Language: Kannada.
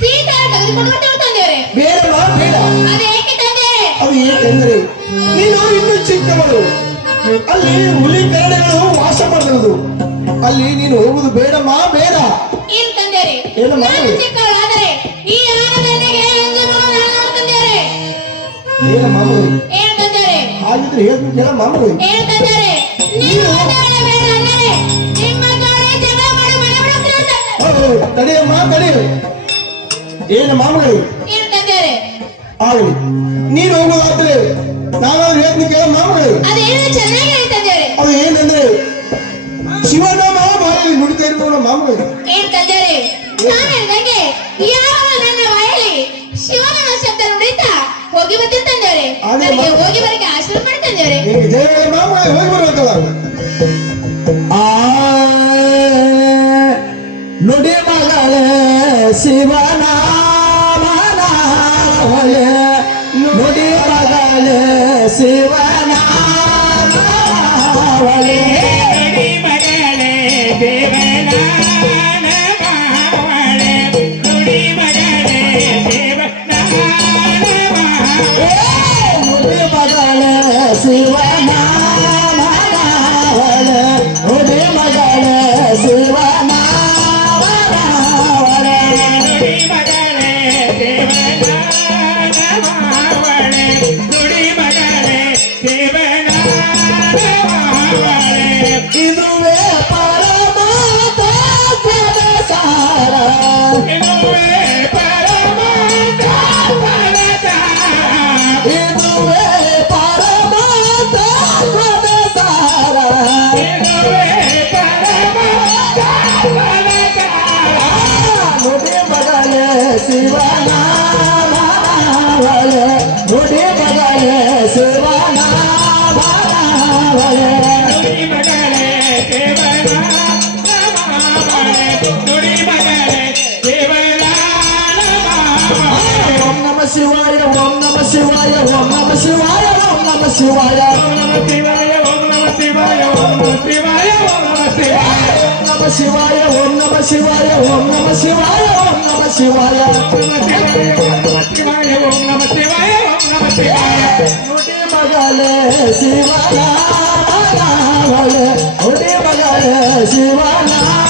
ಸೀತಾ ತೆಗೆದುಕೊಂಡು ಬರ್ತೇವೆ ತಂದೆಯವರೇ. ಬೇಡವಾ ಬೇಡ. ಅದೇಕೆ ತಂದೆಯವರೇ? ಅದು ಏಕೆಂದರೆ ನೀನು ಇನ್ನು ಚಿಕ್ಕವಳು, ಅಲ್ಲಿ ಹುಲಿ ಕರಡಿಗಳು ವಾಸ ಮಾಡಿರೋದು, ಅಲ್ಲಿ ನೀನು ಹೋಗುದು ಬೇಡಮ್ಮ ಬೇಡ. ಏನು ತಂದೆಯವರೇ? ಏನು ನಾನು ಮಾಡಿ? ಚಿಕ್ಕವಳಾದರೆ ಈ ಆನಂದನಿಗೆ ಎಂದು ನಾನು ತಂದೆಯವರೇ. ಏನು ಮಾಮೂಲಿ? ಏನು ತಂದೆಯವರೇ? ಹಾಗಿದ್ರೆ ಹೇಳ್ತೀನಿ ಕೇಳ ಮಾಮೂಲಿ. ಏನು ತಂದೆಯವರೇ? ನೀವು ಮಾತಾಡ ಬೇಡ ಅಂದರೆ ನಿಮ್ಮ ಗಾಳಿ ಜಗಳ ಮಾಡಿ ಮನೆ ಬಿಡುತ್ತೀರ ತಂದೆ. ತಡೆಯಮ್ಮ ತಡೆಯ. ಏನು ಮಾಮೂಲಿ? ಏನು ತಂದೆಯವರೇ? ಆಗಲಿ, ನೀನು ಹೋಗೋದಾದ್ರೆ ನಾನಾದ್ರೂ ಹೇಳ್ತೀನಿ ಕೇಳ ಮಾಮೂಲಿ. ಅದೇನು ಚೆನ್ನಾಗಿ ತಂದೆಯವರೇ? ಅದು ಏನಂದ್ರೆ ಶಿವನಾಮ ಬಾಯಲ್ಲಿ ನುಡಿತಾ ಇರುವವನ ಮಾಮೂಲಿ. ಏನು ತಂದೆಯವರೇ? ನಾನು ಹೇಳಿದಂಗೆ ಯಾವ ನನ್ನ ಬಾಯಲ್ಲಿ ಶಿವನ ಶಬ್ದ ನುಡಿತಾ ಹೋಗಿ ಬರ್ತೀನಿ ತಂದೆಯವರೇ. ನನಗೆ ಹೋಗಿ ಬರಕ್ಕೆ ಆಶೀರ್ವಾದ ಮಾಡಿ ತಂದೆಯವರೇ. ನಿನಗೆ ಜಯ ಮಾಮೂಲಿ ಹೋಗಿ ಬರುವಂತಲ್ಲ. ನುಡಿ ಮಗಳೇ ಶಿವನಾಮನಾಮವಳೆ, ನುಡಿ ಮಗಳೇ ಶಿವನಾಮನಾಮವಳೆ, ನುಡಿ ಮಗಳೇ ದೇವನಾಮವಳೆ, ನುಡಿ ಮಗಳೇ ದೇವನಾಮವಳೆ, ನುಡಿ ಮಗಳೇ ಶಿವನಾಮನಾಮವಳೆ, ನುಡಿ ಮಗಳೇ ಶಿವನಾಮನಾಮವಳೆ, ನುಡಿ ಮಗಳೇ ದೇವನಾಮವಳೆ, ನುಡಿ ಮಗಳೇ ದೇವನಾಮವಳೆ. ಇದುವೇ ಪರಮಾತ್ಮದ ಸಾರ, ಇದುವೇ ಪರಮಾತ್ಮನ ಸಾರ, ಇದುವೇ ಪರಮಾತ್ಮದ ಸಾರ, ಇದುವೇ ಪರಮಾತ್ಮನ ಸಾರ. ನುಡಿ ಮಗಳೇ ಶಿವನಾಮನಾಮವಳೆ, ನುಡಿ ಮಗಳೇ ಶಿವನಾಮನಾಮವಳೆ, ನುಡಿ ಮಗಳೇ ದೇವನಾಮವಳೆ, ನುಡಿ ಮಗಳೇ ದೇವನಾಮವಳೆ. ಓಂ ನಮ ಶಿವಾಯ, ಓಂ ನಮ ಶಿವಾಯ, ಓಂ ನಮ ಶಿವಾಯ, ಓಂ ನಮ ಶಿವಾಯ, ಓಂ ನಮಃ ಶಿವಾಯ, ಓಂ ನಮಃ ಶಿವಾಯ, ಓಂ ನಮಃ ಶಿವಾಯ, ಓಂ ನಮಃ ಶಿವಾಯ. ಓಂ ನಮ ಶಿವಾಯ, ಓಂ ನಮ ಶಿವಾಯ, ಓಂ ನಮ ಶಿವಾಯ, ಓಂ ನಮ ಶಿವಾಯ, ಓಂ ನಮಃ ಶಿವಾಯ, ಓಂ ನಮಃ ಶಿವಾಯ, ಓಂ ನಮಃ ಶಿವಾಯ, ಓಂ ನಮಃ ಶಿವಾಯ. ನುಡಿ ಮಗಳೇ ಶಿವನಾಮನಾಮವಳೆ, ನುಡಿ ಮಗಳೇ ಶಿವನಾಮನಾಮವಳೆ.